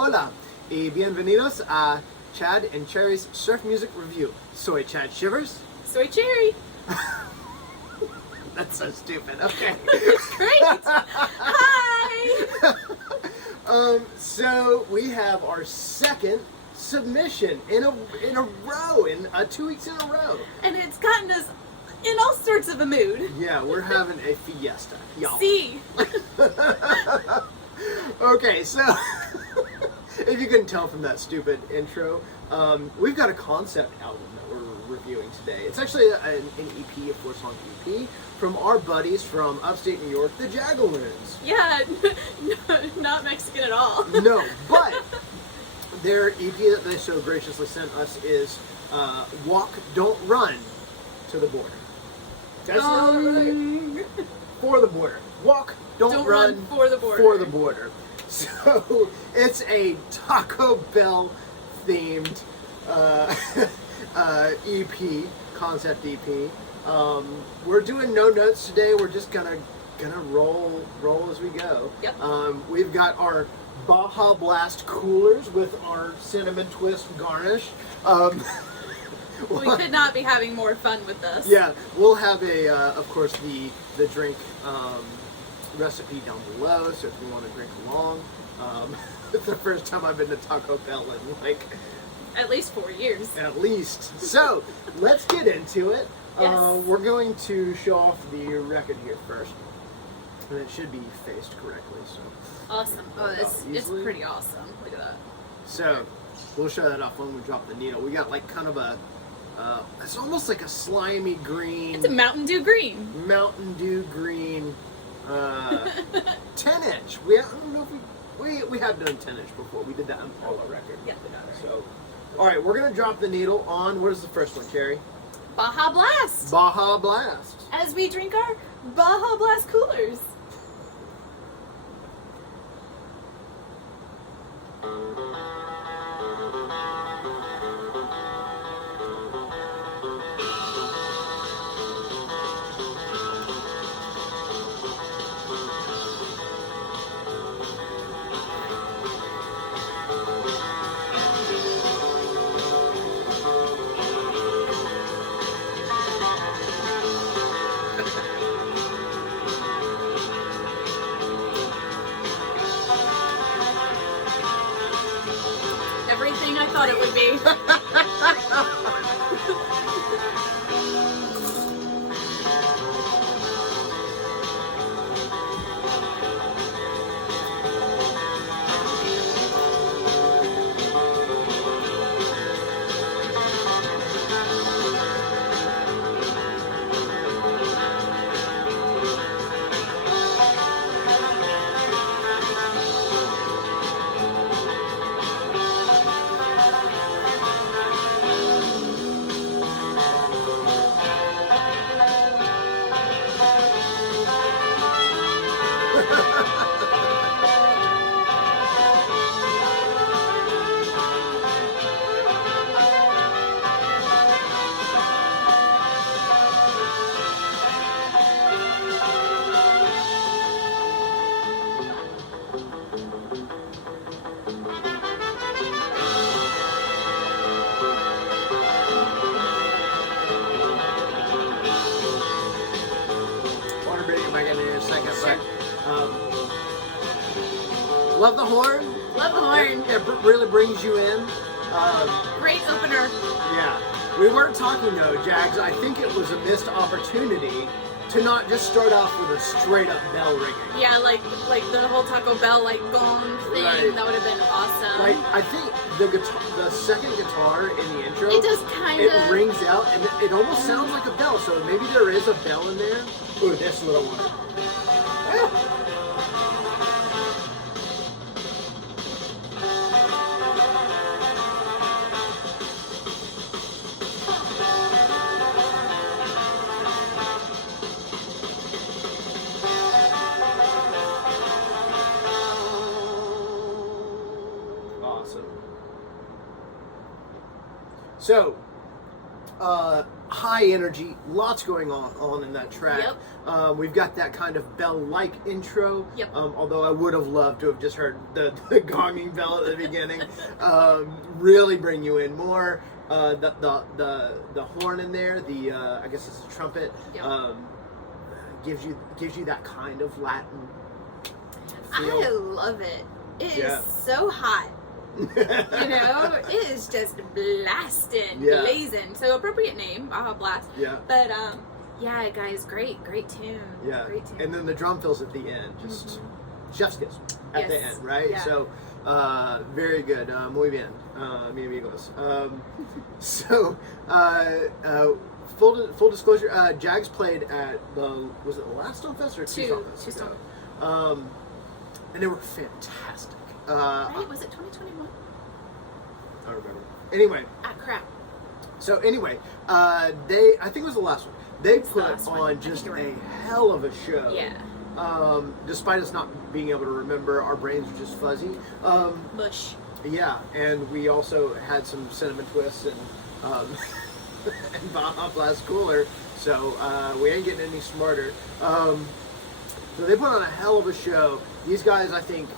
Hola y bienvenidos a Chad and Cherry's Surf Music Review. Soy Chad Shivers. Soy Cherry. That's so stupid. Okay. Great. Hi. So we have our second submission in a row, in 2 weeks in a row. And it's gotten us in all sorts of a mood. Yeah, we're having a fiesta, y'all. See. Okay, so if you couldn't tell from that stupid intro, we've got a concept album that we're reviewing today. It's actually an EP, a 4-song EP, from our buddies from upstate New York, the Jagaloons. Yeah, not Mexican at all. No, but their EP that they so graciously sent us is Walk, Don't Run to the Border. That's right. For the border. Walk, don't run for the border. For the border. So it's a Taco Bell themed EP, concept EP. We're doing no notes today. We're just gonna roll as we go. Yep. We've got our Baja Blast coolers with our cinnamon twist garnish. We could not be having more fun with this. Yeah, we'll have of course, the drink recipe down below. So if you want to drink along, it's the first time I've been to Taco Bell in like at least 4 years. At least. So let's get into it. Yes. We're going to show off the record here first, and it should be faced correctly. So Awesome. Oh, it's pretty awesome. Look at that. So we'll show that off when we drop the needle. We got like kind of a, it's almost like a slimy green. It's a Mountain Dew green. Mountain Dew green, 10-inch. I don't know if we have done 10-inch before. We did that on Paula record. Yeah. So, all right, we're gonna drop the needle on. What is the first one, Cherry? Baja Blast. Baja Blast. As we drink our Baja Blast coolers. Everything I thought it would be. Love the horn. Love the horn. It really brings you in. Great opener. Yeah. We weren't talking though, Jags. I think it was a missed opportunity to not just start off with a straight up bell ringing. Yeah, like the whole Taco Bell gong thing. Right. That would have been awesome. Like I think the second guitar in the intro, it does kind it of rings out and it almost sounds like a bell. So maybe there is a bell in there. Ooh, that's what I wanted. Ah. So, high energy, lots going on in that track. Yep. We've got that kind of bell-like intro. Yep. Although I would have loved to have just heard the gonging bell at the beginning. Really bring you in more. The horn in there, I guess it's a trumpet. Yep. Gives you that kind of Latin feel. I love it. It is so hot. It is just blasting, blazing. So appropriate name, Baja Blast. Yeah. But yeah, guys, great tune. Yeah. Great tune. And then the drum fills at the end, just chef's kiss at the end, right? Yeah. So very good. Muy bien, mi amigos. Full disclosure, Jags played at was it the last Stonefest or two Stonefest? And they were fantastic. Right? Was it 2021? I don't remember. Anyway. Ah, crap. So anyway, I think it was the last one. They put on just a hell of a show. Yeah. Despite us not being able to remember, our brains are just fuzzy. Mush. Yeah, and we also had some cinnamon twists and and Baja Blast Cooler, so we ain't getting any smarter. So they put on a hell of a show. These guys, I think,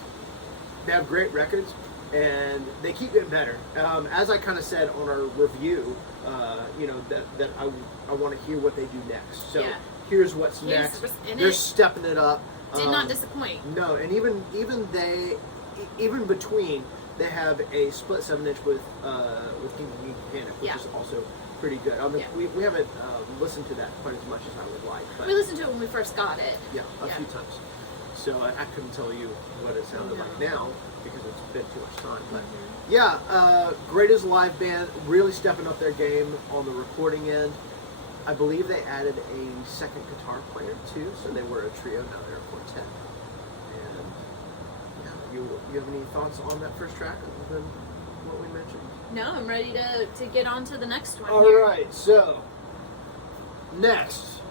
they have great records, and they keep getting better. As I kind of said on our review, that I want to hear what they do next. So here's what's next. They're stepping it up. Did not disappoint. No, and even between, they have a split 7-inch with King Panic, which is also pretty good. We haven't listened to that quite as much as I would like. But we listened to it when we first got it. Yeah, a few times. So I couldn't tell you what it sounded like now because it's been too much time. But great as a live band, really stepping up their game on the recording end. I believe they added a second guitar player too, so they were a trio, now they're a quartet. And you have any thoughts on that first track other than what we mentioned? No, I'm ready to get on to the next one. All right, so next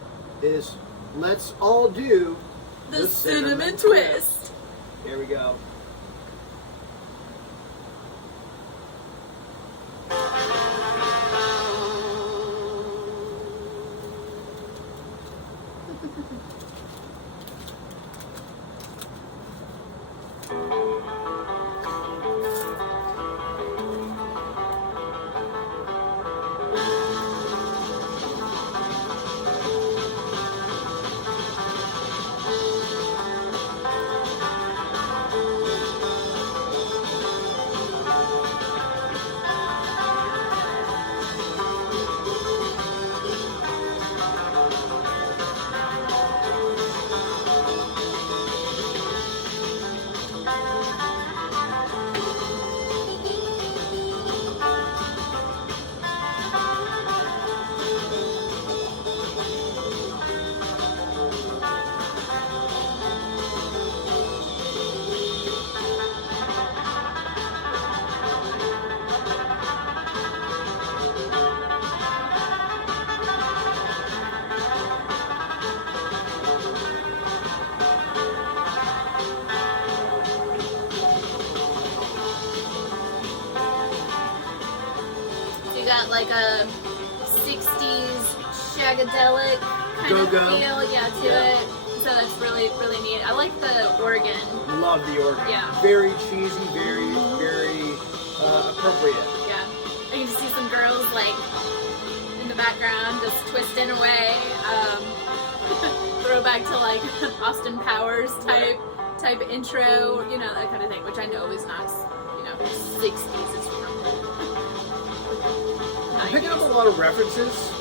is Let's All Do the Cinnamon Twist. Here we go. Got like a 60s shagadelic kind of feel, to it. So that's really, really neat. I like the organ. Love the organ. Yeah. Very cheesy, very, very appropriate. Yeah. I can just see some girls like in the background just twisting away. Throwback to like Austin Powers type intro, that kind of thing, which I know is not, 60s. It's from I'm picking up a lot of references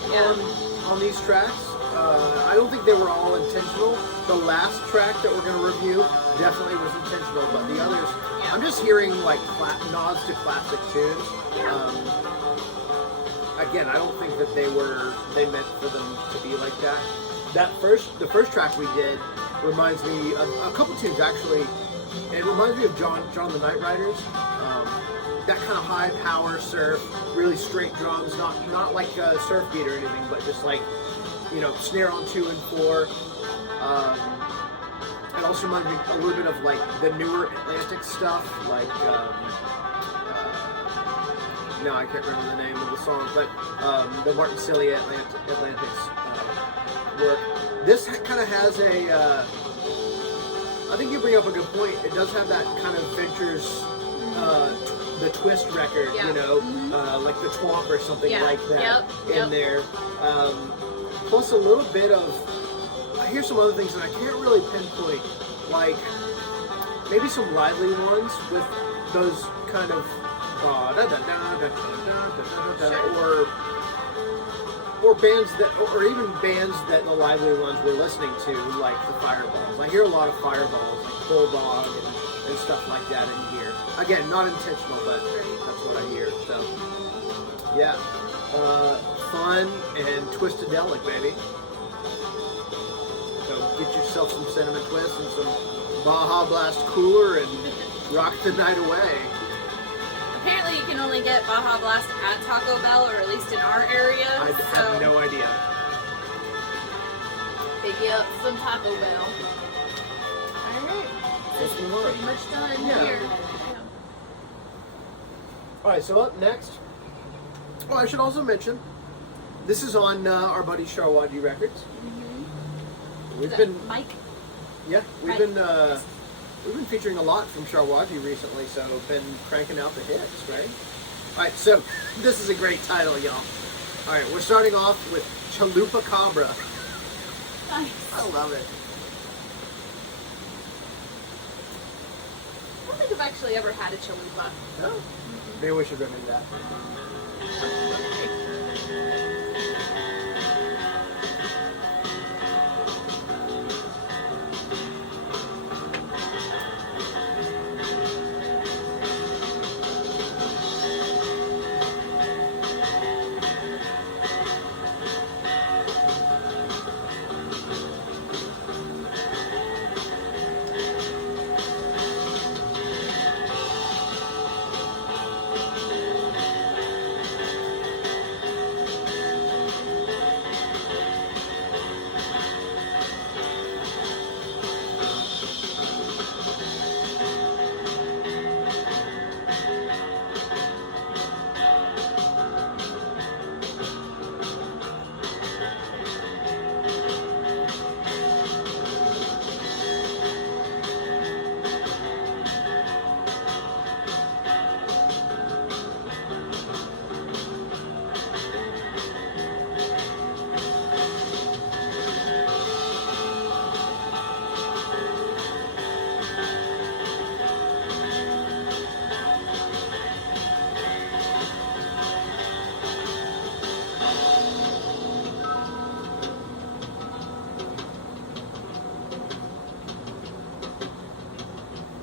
on these tracks. I don't think they were all intentional. The last track that we're going to review definitely was intentional, but the others, I'm just hearing like nods to classic tunes. Again, I don't think that they meant for them to be like that. The first track we did reminds me of a couple tunes actually. It reminds me of John the Night Riders. That kind of high power surf, really straight drums, not like a surf beat or anything, but just like, snare on 2 and 4. It also reminds me a little bit of like the newer Atlantic stuff, like No, I can't remember the name of the song, but the Martin Cillian Atlantic's work. This kind of has a. I think you bring up a good point. It does have that kind of Ventures, the Twist record, Yeah. you know, like the Twomp or something like that in there. Plus a little bit of. I hear some other things that I can't really pinpoint, like maybe some lively ones with those kind of or bands that, or even bands that the lively ones we're listening to, like the Fireballs. I hear a lot of Fireballs, like Bulldog and stuff like that in here. Again, not intentional, but that's what I hear. So, yeah, fun and twistedelic, baby. So get yourself some Cinnamon Twist and some Baja Blast Cooler and rock the night away. Apparently you can only get Baja Blast at Taco Bell, or at least in our area. I have no idea. Pick you up some Taco Bell. Alright. This is pretty much done here. Alright, so up next, I should also mention, this is on our buddy Sharwaji Records. We've been Mike. Yeah, we've been featuring a lot from Sharwaji recently, so we've been cranking out the hits, right? Alright, so this is a great title, y'all. Alright, we're starting off with Chalupacabra. Nice. I love it. I don't think I've actually ever had a chalupa. No? Maybe we should remember that.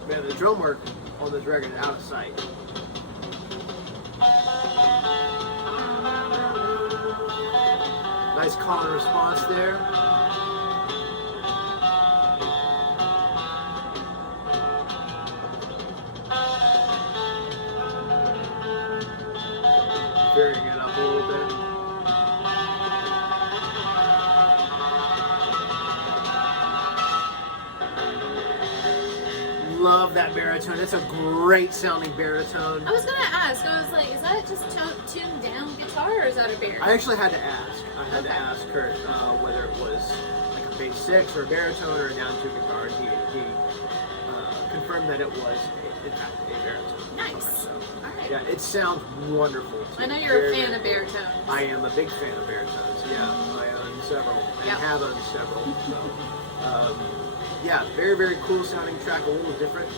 Man, the drum work on this record is out of sight. Nice call and response there. Varying it up a little bit. Love that baritone. It's a great sounding baritone. I was gonna ask. I was like, is that just tuned down guitar, or is that a baritone? I actually had to ask. I had to ask Kurt whether it was like a bass 6 or a baritone or a down 2 guitar. He confirmed that it was a baritone. Nice. So, all right. yeah, it sounds wonderful. Too. I know you're Very, a fan of baritones. I am a big fan of baritones. Yeah, I own several and have owned several. So, yeah, very, very cool sounding track, a little different.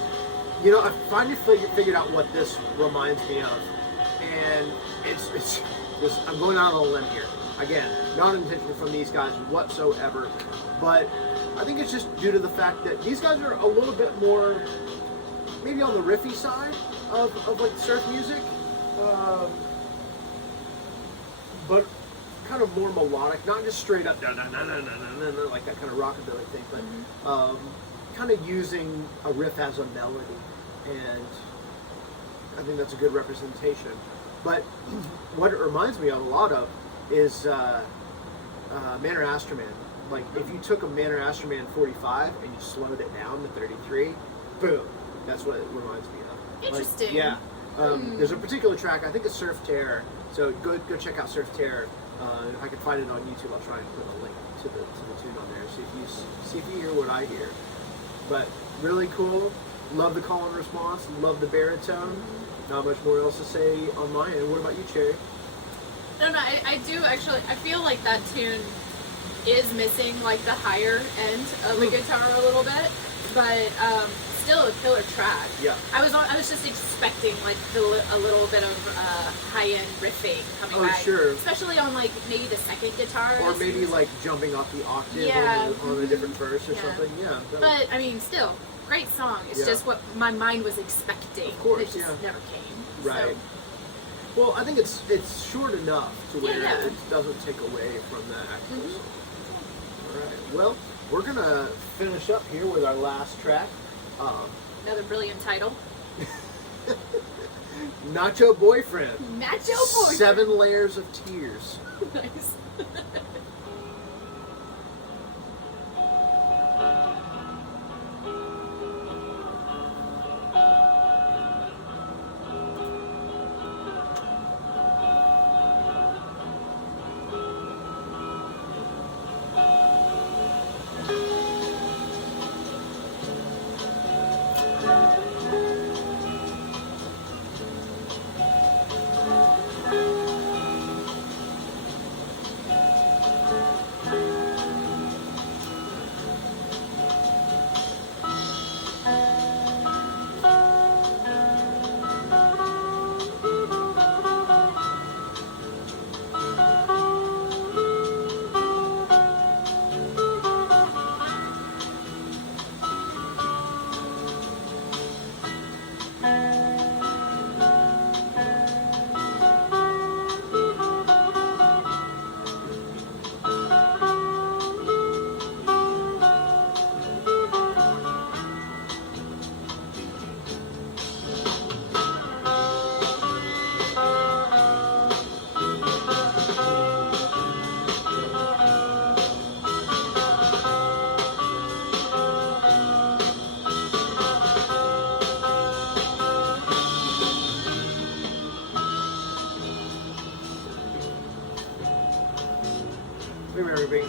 You know, I finally figured out what this reminds me of, and it's just, I'm going out on a limb here. Again, not intentional from these guys whatsoever, but I think it's just due to the fact that these guys are a little bit more, maybe on the riffy side of like surf music, but kind of more melodic, not just straight up like that kind of rockabilly thing, but kind of using a riff as a melody, and I think that's a good representation. But what it reminds me of a lot of is Manor Astroman. Like if you took a Manor Astroman 45 and you slowed it down to 33, boom, that's what it reminds me of. Interesting. Like, yeah, There's a particular track, I think it's Surf Terror, so go check out Surf Terror. If I can find it on YouTube, I'll try and put a link to the tune on there, see if you hear what I hear. But really cool, love the call and response, love the baritone. Not much more else to say on my end. What about you, Cherry? I don't know, I do actually, I feel like that tune is missing like the higher end of the guitar a little bit, but still a killer track. Yeah. I was just expecting like a little bit of high end riffing coming back. Sure. Especially on like maybe the second guitar. Or maybe like jumping off the octave on a different verse or something. Yeah. But I mean, still great song. It's just what my mind was expecting. Of course, it just never came. Right. So. Well, I think it's short enough to where it doesn't take away from the actual song. All right. Well, we're gonna finish up here with our last track. Another brilliant title. Nacho Boyfriend. Nacho Boyfriend. 7 Layers of Tears. Nice.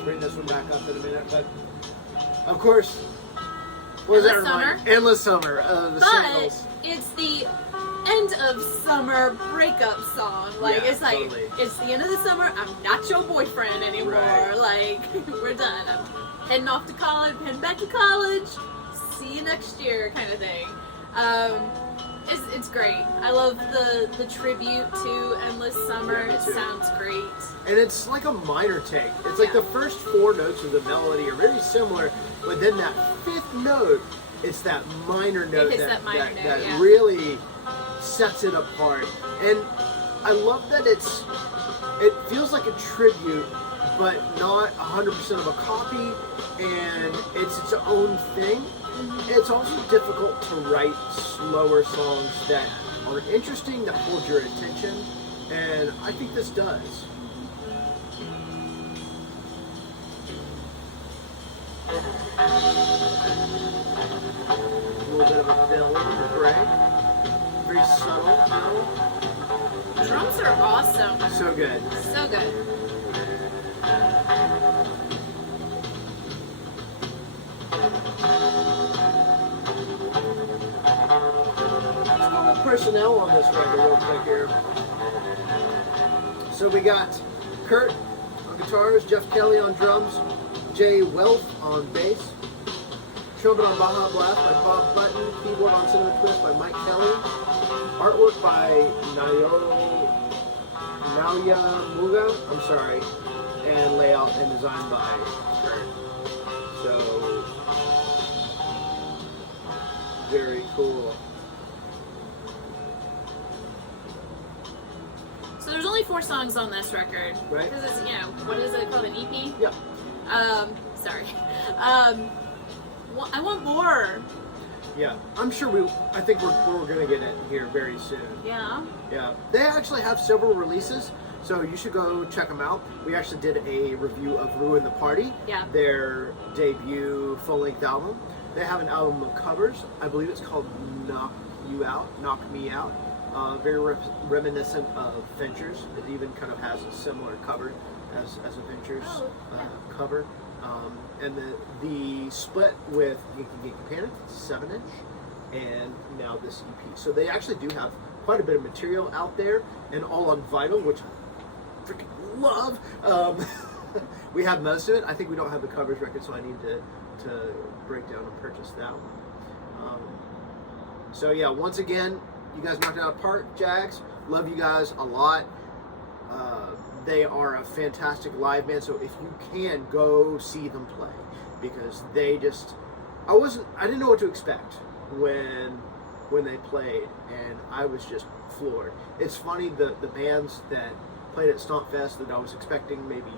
Bring this one back up in a minute, but of course, what does that remind me? Endless Summer, the singles. It's the end of summer breakup song. Like it's like totally. It's the end of the summer. I'm not your boyfriend anymore. Right. Like we're done. I'm heading off to college. Heading back to college. See you next year, kind of thing. It's great. I love the tribute to Endless Summer. Yeah, it sounds great. And it's like a minor take. It's like the first 4 notes of the melody are very similar, but then that 5th note, it's that minor note that really sets it apart. And I love that it feels like a tribute, but not 100% of a copy, and it's its own thing. It's also difficult to write slower songs that are interesting, that hold your attention, and I think this does. A little bit of a fill in the break. Very subtle, though. Drums are awesome. So good. So good. Let's go with personnel on this record real quick here. So we got Kurt on guitars, Jeff Kelly on drums, Jay Welf on bass, trumpet on Baja Blast by Bob Button, keyboard on Cinnamon Twist by Mike Kelly, artwork by Naya Muga, I'm sorry, and layout and design by Kurt. So, very cool. So there's only 4 songs on this record. Right. Because it's, what is it called, an EP? Yeah. Sorry. I want more. Yeah, I'm sure I think we're gonna get it here very soon. Yeah. Yeah, they actually have several releases, so you should go check them out. We actually did a review of Ruin the Party, their debut full-length album. They have an album of covers. I believe it's called Knock Me Out. very reminiscent of Ventures. It even kind of has a similar cover as a Ventures cover. And the split with Yankee Panic, 7-inch, and now this EP. So they actually do have quite a bit of material out there, and all on vinyl, which I freaking love. We have most of it. I think we don't have the covers record, so I need to break down and purchase that one. So yeah, once again, you guys knocked it out of the park, Jags. Love you guys a lot. They are a fantastic live band, so if you can, go see them play, because they just, I didn't know what to expect when they played, and I was just floored. It's funny, the bands that played at Stomp Fest that I was expecting maybe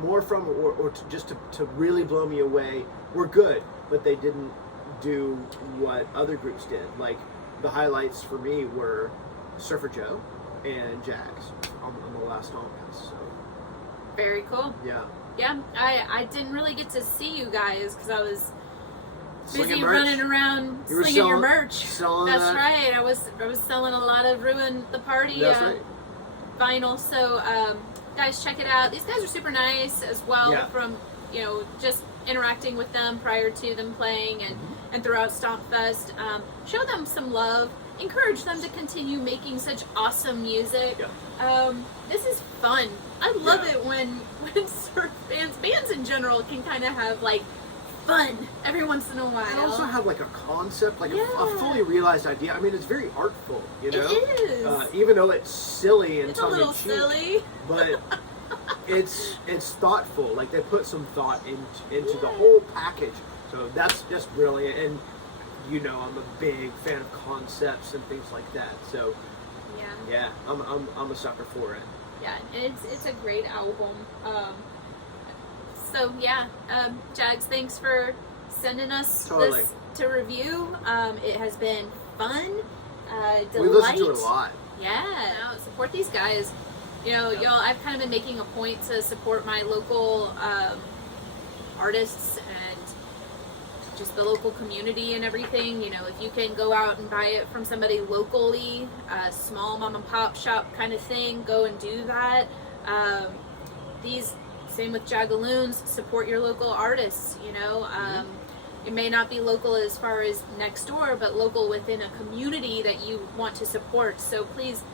more from, or to really blow me away, were good, but they didn't do what other groups did. Like, the highlights for me were Surfer Joe and Jags on the last Stomp Fest. So. Very cool. Yeah. Yeah, I didn't really get to see you guys because I was busy merch? running around You were slinging your merch. That's right. I was selling a lot of Ruin the Party right. vinyl. So guys, check it out. These guys are super nice as well. Yeah. From just interacting with them prior to them playing and throughout Stomp Fest. Show them some love. Encourage them to continue making such awesome music. Yeah. This is fun. I love it when surf bands in general can kind of have like fun every once in a while. And also have like a concept, like a fully realized idea. I mean, it's very artful, you know? It is. Even though it's silly and It's a little tongue-in-cheek, silly. but it's thoughtful. Like, they put some thought into the whole package. So that's just brilliant. And I'm a big fan of concepts and things like that. So yeah, I'm a sucker for it. Yeah, and it's a great album. So yeah, Jags, thanks for sending us this to review. It has been fun. Delight. We listen to it a lot. Yeah, support these guys. Y'all, I've kind of been making a point to support my local artists and just the local community and everything. If you can go out and buy it from somebody locally, a small mom and pop shop kind of thing, go and do that. Same with Jagaloons, support your local artists. It may not be local as far as next door, but local within a community that you want to support. So please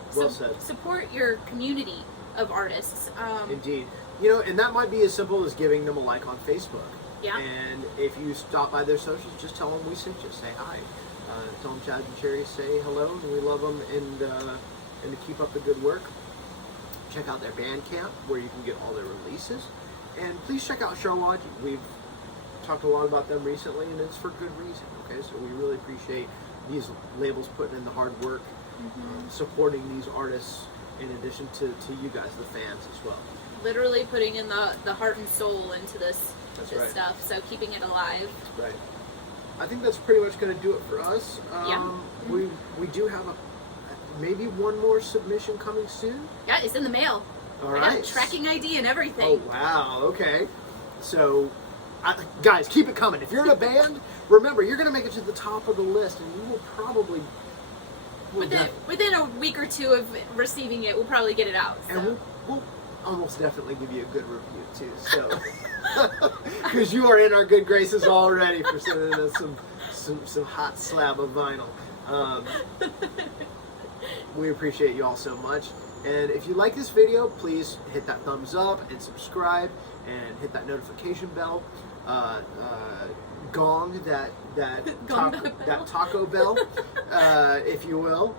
support your community of artists. Indeed. And that might be as simple as giving them a like on Facebook. Yeah. And if you stop by their socials, just tell them we sent you. Say hi. Tell them Chad and Cherry say hello, and we love them, and to keep up the good work. Check out their Bandcamp, where you can get all their releases. And please check out Charlotte. We've talked a lot about them recently, and it's for good reason. Okay, so we really appreciate these labels putting in the hard work, supporting these artists, in addition to you guys, the fans, as well. Literally putting in the heart and soul into this right. stuff, so keeping it alive. Right. I think that's pretty much going to do it for us. We do have maybe one more submission coming soon. Yeah, it's in the mail. All I right. got a tracking ID and everything. Oh, wow. Okay. So, guys, keep it coming. If you're in a band, remember, you're going to make it to the top of the list, and you will probably... Within a week or two of receiving it, we'll probably get it out. So. And we'll almost definitely give you a good review, too. So, because you are in our good graces already for sending us some hot slab of vinyl. We appreciate you all so much. And if you like this video, please hit that thumbs up and subscribe and hit that notification bell. Gong that taco bell, if you will,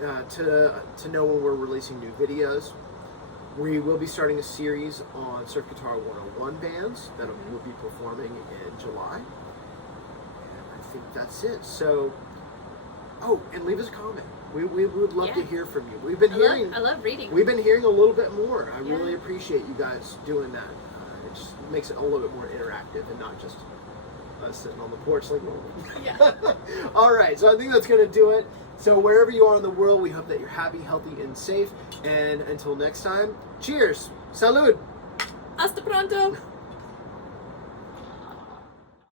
to know when we're releasing new videos. We will be starting a series on Surf Guitar 101 bands that will be performing in July. And I think that's it. So, and leave us a comment. We would love to hear from you. We've been I love reading. We've been hearing a little bit more. I really appreciate you guys doing that. It just makes it a little bit more interactive and not just us sitting on the porch like normal. Yeah. All right, so I think that's going to do it. So wherever you are in the world, we hope that you're happy, healthy, and safe. And until next time, cheers. Salud. Hasta pronto.